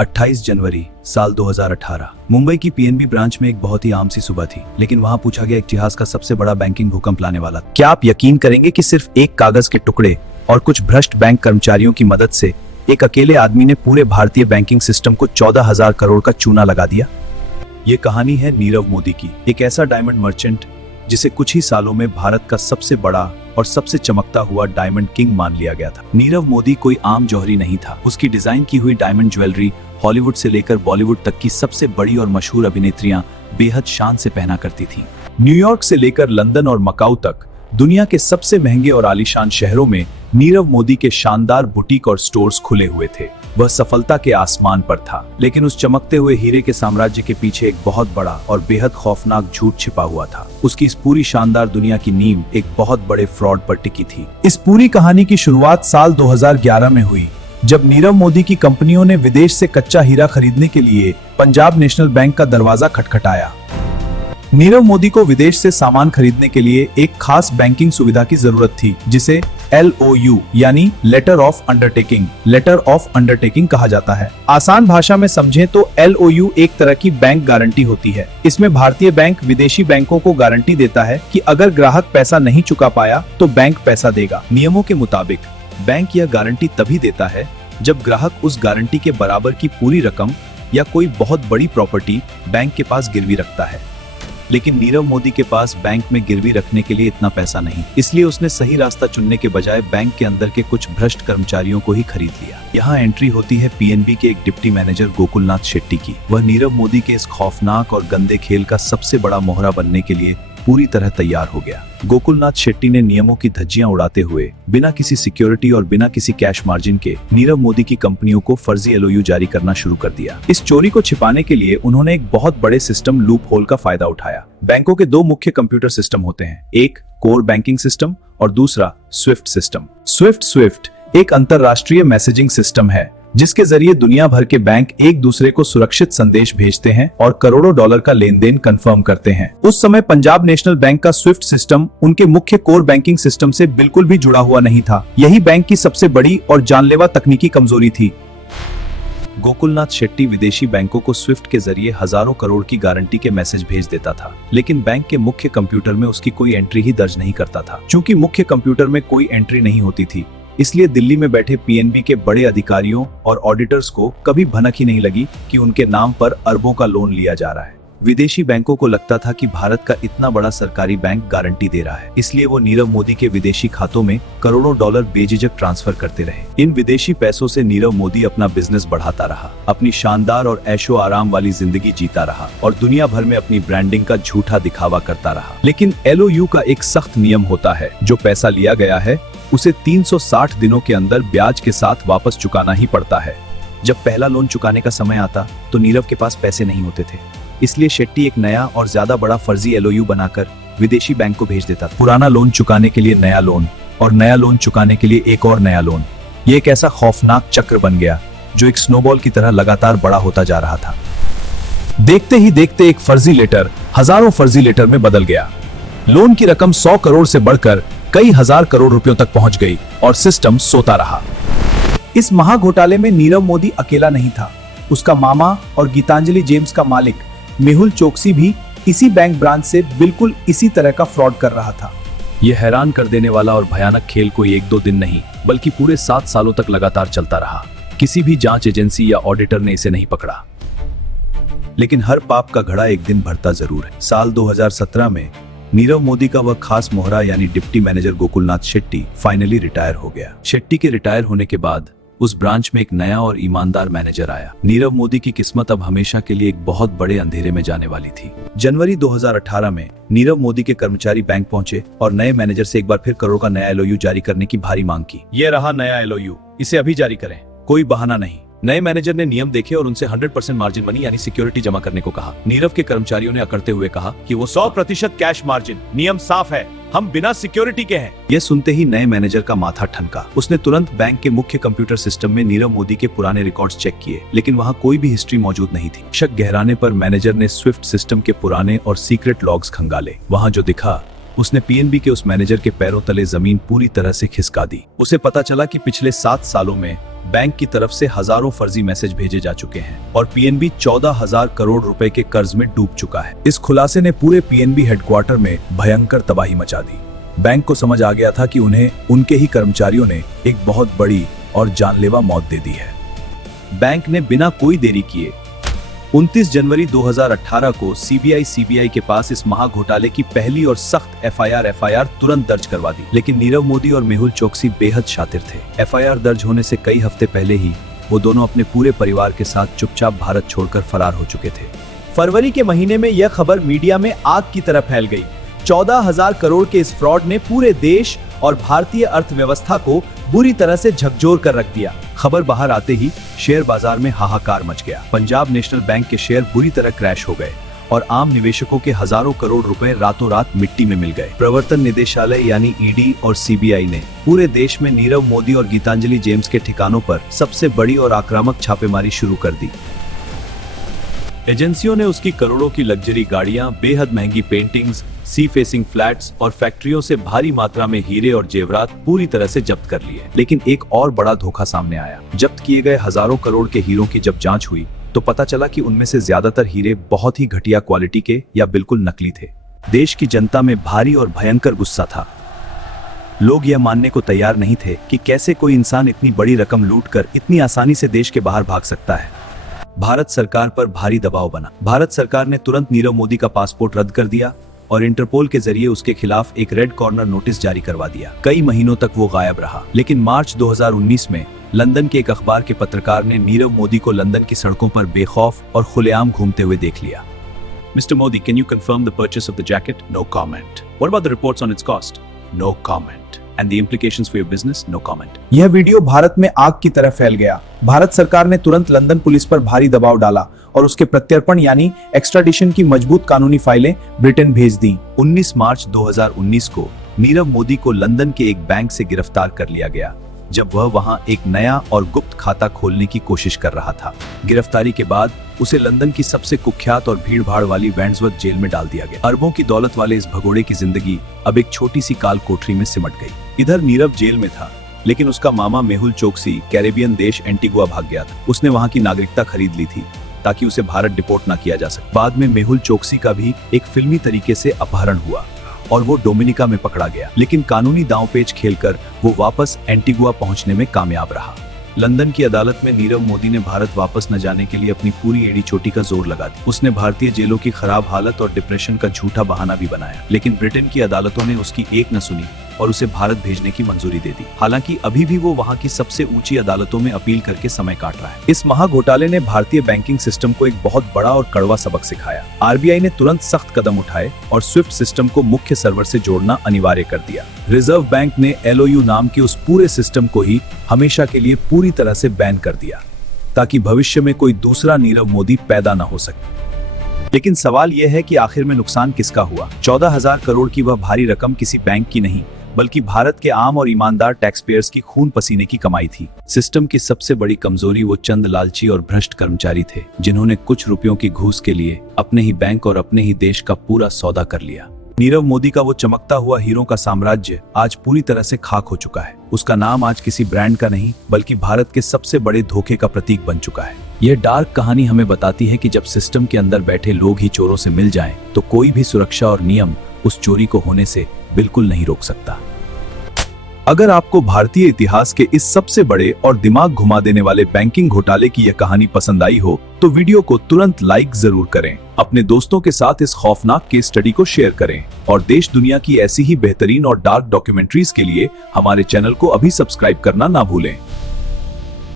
28 जनवरी साल 2018 मुंबई की PNB branch में एक बहुत ही आम सी सुबह थी, लेकिन वहां पूछा गया इतिहास का सबसे बड़ा बैंकिंग भूकंप लाने वाला। क्या आप यकीन करेंगे कि सिर्फ एक कागज के टुकड़े और कुछ भ्रष्ट बैंक कर्मचारियों की मदद से एक अकेले आदमी ने पूरे भारतीय बैंकिंग सिस्टम को 14,000 करोड़ का चूना लगा दिया। ये कहानी है नीरव मोदी की, एक ऐसा डायमंड मर्चेंट जिसे कुछ ही सालों में भारत का सबसे बड़ा और सबसे चमकता हुआ डायमंड किंग मान लिया गया था। नीरव मोदी कोई आम जौहरी नहीं था। उसकी डिजाइन की हुई डायमंड ज्वेलरी हॉलीवुड से लेकर बॉलीवुड तक की सबसे बड़ी और मशहूर अभिनेत्रियां बेहद शान से पहना करती थीं। न्यूयॉर्क से लेकर लंदन और मकाऊ तक दुनिया के सबसे महंगे और आलीशान शहरों में नीरव मोदी के शानदार बुटीक और स्टोर्स खुले हुए थे। वह सफलता के आसमान पर था, लेकिन उस चमकते हुए हीरे के साम्राज्य के पीछे एक बहुत बड़ा और बेहद खौफनाक झूठ छिपा हुआ था। उसकी इस पूरी शानदार दुनिया की नींव एक बहुत बड़े फ्रॉड पर टिकी थी। इस पूरी कहानी की शुरुआत साल 2011 में हुई, जब नीरव मोदी की कंपनियों ने विदेश से कच्चा हीरा खरीदने के लिए पंजाब नेशनल बैंक का दरवाजा खटखटाया। नीरव मोदी को विदेश से सामान खरीदने के लिए एक खास बैंकिंग सुविधा की जरूरत थी, जिसे LOU यानी लेटर ऑफ अंडरटेकिंग कहा जाता है। आसान भाषा में समझें तो LOU एक तरह की बैंक गारंटी होती है। इसमें भारतीय बैंक विदेशी बैंकों को गारंटी देता है कि अगर ग्राहक पैसा नहीं चुका पाया तो बैंक पैसा देगा। नियमों के मुताबिक बैंक यह गारंटी तभी देता है जब ग्राहक उस गारंटी के बराबर की पूरी रकम या कोई बहुत बड़ी प्रॉपर्टी बैंक के पास गिरवी रखता है। लेकिन नीरव मोदी के पास बैंक में गिरवी रखने के लिए इतना पैसा नहीं, इसलिए उसने सही रास्ता चुनने के बजाय बैंक के अंदर के कुछ भ्रष्ट कर्मचारियों को ही खरीद लिया। यहाँ एंट्री होती है पीएनबी के एक डिप्टी मैनेजर गोकुलनाथ शेट्टी की। वह नीरव मोदी के इस खौफनाक और गंदे खेल का सबसे बड़ा मोहरा बनने के लिए पूरी तरह तैयार हो गया। गोकुलनाथ शेट्टी ने नियमों की धज्जियां उड़ाते हुए बिना किसी सिक्योरिटी और बिना किसी कैश मार्जिन के नीरव मोदी की कंपनियों को फर्जी LOU जारी करना शुरू कर दिया। इस चोरी को छिपाने के लिए उन्होंने एक बहुत बड़े सिस्टम लूप होल का फायदा उठाया। बैंकों के दो मुख्य कंप्यूटर सिस्टम होते हैं, एक कोर बैंकिंग सिस्टम और दूसरा स्विफ्ट सिस्टम। स्विफ्ट एक अंतरराष्ट्रीय मैसेजिंग सिस्टम है, जिसके जरिए दुनिया भर के बैंक एक दूसरे को सुरक्षित संदेश भेजते हैं और करोड़ों डॉलर का लेन देन कंफर्म करते हैं। उस समय पंजाब नेशनल बैंक का स्विफ्ट सिस्टम उनके मुख्य कोर बैंकिंग सिस्टम से बिल्कुल भी जुड़ा हुआ नहीं था। यही बैंक की सबसे बड़ी और जानलेवा तकनीकी कमजोरी थी। गोकुलनाथ शेट्टी विदेशी बैंकों को स्विफ्ट के जरिए हजारों करोड़ की गारंटी के मैसेज भेज देता था, लेकिन बैंक के मुख्य कंप्यूटर में उसकी कोई एंट्री ही दर्ज नहीं करता था। चूंकि मुख्य कंप्यूटर में कोई एंट्री नहीं होती थी, इसलिए दिल्ली में बैठे पीएनबी के बड़े अधिकारियों और ऑडिटर्स को कभी भनक ही नहीं लगी कि उनके नाम पर अरबों का लोन लिया जा रहा है। विदेशी बैंकों को लगता था कि भारत का इतना बड़ा सरकारी बैंक गारंटी दे रहा है, इसलिए वो नीरव मोदी के विदेशी खातों में करोड़ों डॉलर बेझिझक ट्रांसफर करते रहे। इन विदेशी पैसों से नीरव मोदी अपना बिजनेस बढ़ाता रहा, अपनी शानदार और ऐशो आराम वाली जिंदगी जीता रहा और दुनिया भर में अपनी ब्रांडिंग का झूठा दिखावा करता रहा। लेकिन LOU का एक सख्त नियम होता है, जो पैसा लिया गया है उसे 360 दिनों के अंदर ब्याज के साथ वापस चुकाना ही पड़ता है। जब पहला लोन चुकाने का समय आता तो नीरव के पास पैसे नहीं होते थे, इसलिए शेट्टी एक नया और ज्यादा बड़ा फर्जी LOU बनाकर विदेशी बैंक को भेज देता था। पुराना लोन चुकाने के लिए नया लोन और नया लोन चुकाने के लिए एक और नया लोन। ये एक ऐसा खौफनाक चक्र बन गया जो एक स्नोबॉल की तरह लगातार बड़ा होता जा रहा था। देखते ही देखते एक फर्जी लेटर हजारों फर्जी लेटर में बदल गया। लोन की रकम 100 करोड़ से बढ़कर कई हजार करोड़ रुपयों तक पहुंच गई और सिस्टम सोता रहा। इस महा घोटाले में नीरव मोदी अकेला नहीं था। उसका मामा और गीतांजलि जेम्स का मालिक मेहुल चोकसी भी इसी बैंक ब्रांच से बिल्कुल इसी तरह का फ्रॉड कर रहा था। यह हैरान कर देने वाला और भयानक खेल कोई 1-2 दिन नहीं, बल्कि पूरे 7 सालों तक लगातार चलता रहा। किसी भी जांच एजेंसी या ऑडिटर ने इसे नहीं पकड़ा। लेकिन हर पाप का घड़ा एक दिन भरता जरूर है। साल 2017 में नीरव मोदी का वह खास मोहरा यानी deputy manager Gokulnath Shetty finally retire हो गया। शेट्टी के रिटायर होने के बाद उस ब्रांच में एक नया और ईमानदार मैनेजर आया। नीरव मोदी की किस्मत अब हमेशा के लिए एक बहुत बड़े अंधेरे में जाने वाली थी। जनवरी 2018 में नीरव मोदी के कर्मचारी बैंक पहुंचे और नए मैनेजर से एक बार फिर करोड़ का नया LOU जारी करने की भारी मांग की। ये रहा नया LOU, इसे अभी जारी करें, कोई बहाना नहीं। नए मैनेजर ने नियम देखे और उनसे 100% मार्जिन मनी यानी सिक्योरिटी जमा करने को कहा। नीरव के कर्मचारियों ने अकड़ते हुए कहा कि वो 100% कैश मार्जिन, नियम साफ है, हम बिना सिक्योरिटी के हैं। यह सुनते ही नए मैनेजर का माथा ठनका। उसने तुरंत बैंक के मुख्य कंप्यूटर सिस्टम में नीरव मोदी के पुराने रिकॉर्ड्स चेक किए, लेकिन वहां कोई भी हिस्ट्री मौजूद नहीं थी। शक गहराने पर मैनेजर ने स्विफ्ट सिस्टम के पुराने और सीक्रेट लॉग्स खंगाले। वहां जो दिखा उसने पीएनबी के उस मैनेजर के पैरों तले जमीन पूरी तरह से खिसका दी। उसे पता चला कि पिछले 7 सालों में बैंक की तरफ से हजारों फर्जी मैसेज भेजे जा चुके हैं और पीएनबी 14,000 करोड़ रुपए के कर्ज में डूब चुका है। इस खुलासे ने पूरे पीएनबी हेडक्वार्टर में भयंकर तबाही मचा दी। बैंक को समझ आ गया था कि उन्हें उनके ही कर्मचारियों ने एक बहुत बड़ी और जानलेवा मौत दे दी है। बैंक ने बिना कोई देरी किए 29 जनवरी 2018 को सीबीआई के पास इस महाघोटाले की पहली और सख्त एफआईआर तुरंत दर्ज करवा दी। लेकिन नीरव मोदी और मेहुल चोकसी बेहद शातिर थे। एफआईआर दर्ज होने से कई हफ्ते पहले ही वो दोनों अपने पूरे परिवार के साथ चुपचाप भारत छोड़कर फरार हो चुके थे। फरवरी के महीने में यह खबर मीडिया में आग की तरह फैल गई। 14,000 करोड़ के इस फ्रॉड ने पूरे देश और भारतीय अर्थव्यवस्था को बुरी तरह से झकझोर कर रख दिया। खबर बाहर आते ही शेयर बाजार में हाहाकार मच गया। पंजाब नेशनल बैंक के शेयर बुरी तरह क्रैश हो गए और आम निवेशकों के हजारों करोड़ रुपए रातों रात मिट्टी में मिल गए। प्रवर्तन निदेशालय यानी ईडी और सीबीआई ने पूरे देश में नीरव मोदी और गीतांजलि जेम्स के ठिकानों पर सबसे बड़ी और आक्रामक छापेमारी शुरू कर दी। एजेंसियों ने उसकी करोड़ों की लग्जरी गाड़ियां, बेहद महंगी पेंटिंग्स, सी फेसिंग फ्लैट्स और फैक्ट्रियों से भारी मात्रा में हीरे और जेवरात पूरी तरह से जब्त कर लिए। लेकिन एक और बड़ा धोखा सामने आया। जब्त किए गए हजारों करोड़ के हीरों की जब जांच हुई तो पता चला कि उनमें से ज्यादातर हीरे बहुत ही घटिया क्वालिटी के या बिल्कुल नकली थे। देश की जनता में भारी और भयंकर गुस्सा था। लोग यह मानने को तैयार नहीं थे कि कैसे कोई इंसान इतनी बड़ी रकम लूटकर इतनी आसानी से देश के बाहर भाग सकता है। भारत सरकार पर भारी दबाव बना। भारत सरकार ने तुरंत नीरव मोदी का पासपोर्ट रद्द कर दिया और इंटरपोल के जरिए उसके खिलाफ एक रेड कॉर्नर नोटिस जारी करवा दिया। कई महीनों तक वो गायब रहा। लेकिन मार्च 2019 में लंदन के एक अखबार के पत्रकार ने नीरव मोदी को लंदन की सड़कों पर बेखौफ और खुलेआम घूमते हुए देख लिया। Mr. Modi, can you confirm the purchase of the jacket? No comment. What about the reports on its cost? No comment. And the implications for your business? No comment. यह वीडियो भारत में आग की तरह फैल गया। भारत सरकार ने तुरंत लंदन पुलिस पर भारी दबाव डाला और उसके प्रत्यर्पण यानी एक्स्ट्राडिशन की मजबूत कानूनी फाइलें ब्रिटेन भेज दी। 19 मार्च 2019 को नीरव मोदी को लंदन के एक बैंक से गिरफ्तार कर लिया गया जब वह वहां एक नया और गुप्त खाता खोलने की कोशिश कर रहा था। गिरफ्तारी के बाद उसे लंदन की सबसे कुख्यात और भीड़भाड़ वाली वैंड्सवर्थ जेल में डाल दिया गया। अरबों की दौलत वाले इस भगोड़े की जिंदगी अब एक छोटी सी काल कोठरी में सिमट गई। इधर नीरव जेल में था, लेकिन उसका मामा मेहुल चोकसी कैरेबियन देश एंटीगुआ भाग गया था। उसने वहां की नागरिकता खरीद ली थी ताकि उसे भारत डिपोर्ट ना किया जा सके। बाद में मेहुल चोकसी का भी एक फिल्मी तरीके से अपहरण हुआ और वो डोमिनिका में पकड़ा गया। लेकिन कानूनी दांवपेच खेलकर वो वापस एंटीगुआ पहुंचने में कामयाब रहा। लंदन की अदालत में नीरव मोदी ने भारत वापस न जाने के लिए अपनी पूरी एड़ी चोटी का जोर लगा दी। उसने भारतीय जेलों की खराब हालत और डिप्रेशन का झूठा बहाना भी बनाया। लेकिन ब्रिटेन की अदालतों ने उसकी एक न सुनी और उसे भारत भेजने की मंजूरी दे दी। हालांकि अभी भी वो वहां की सबसे ऊंची अदालतों में अपील करके समय काट रहा है। इस महाघोटाले ने भारतीय बैंकिंग सिस्टम को एक बहुत बड़ा और कड़वा सबक सिखाया। आरबीआई ने तुरंत सख्त कदम उठाए और स्विफ्ट सिस्टम को मुख्य सर्वर से जोड़ना अनिवार्य कर दिया। रिजर्व बैंक ने LOU नाम के उस पूरे सिस्टम को ही हमेशा के लिए पूरी तरह से बैन कर दिया ताकि भविष्य में कोई दूसरा नीरव मोदी पैदा न हो सके। लेकिन सवाल यह है कि आखिर में नुकसान किसका हुआ? 14,000 करोड़ की वह भारी रकम किसी बैंक की नहीं बल्कि भारत के आम और ईमानदार टैक्स पेयर्स की खून पसीने की कमाई थी। सिस्टम की सबसे बड़ी कमजोरी वो चंद लालची और भ्रष्ट कर्मचारी थे जिन्होंने कुछ रुपयों की घूस के लिए अपने ही बैंक और अपने ही देश का पूरा सौदा कर लिया। नीरव मोदी का वो चमकता हुआ हीरो का साम्राज्य आज पूरी तरह से खाक हो चुका है। उसका नाम आज किसी ब्रांड का नहीं बल्कि भारत के सबसे बड़े धोखे का प्रतीक बन चुका है। यह डार्क कहानी हमें बताती है कि जब सिस्टम के अंदर बैठे लोग ही चोरों से मिल जाएं, तो कोई भी सुरक्षा और नियम उस चोरी को होने से बिल्कुल नहीं रोक सकता। अगर आपको भारतीय इतिहास के इस सबसे बड़े और दिमाग घुमा देने वाले बैंकिंग घोटाले की यह कहानी पसंद आई हो तो वीडियो को तुरंत लाइक जरूर करें, अपने दोस्तों के साथ इस खौफनाक केस स्टडी को शेयर करें और देश दुनिया की ऐसी ही बेहतरीन और डार्क डॉक्यूमेंट्रीज के लिए हमारे चैनल को अभी सब्सक्राइब करना ना भूलें।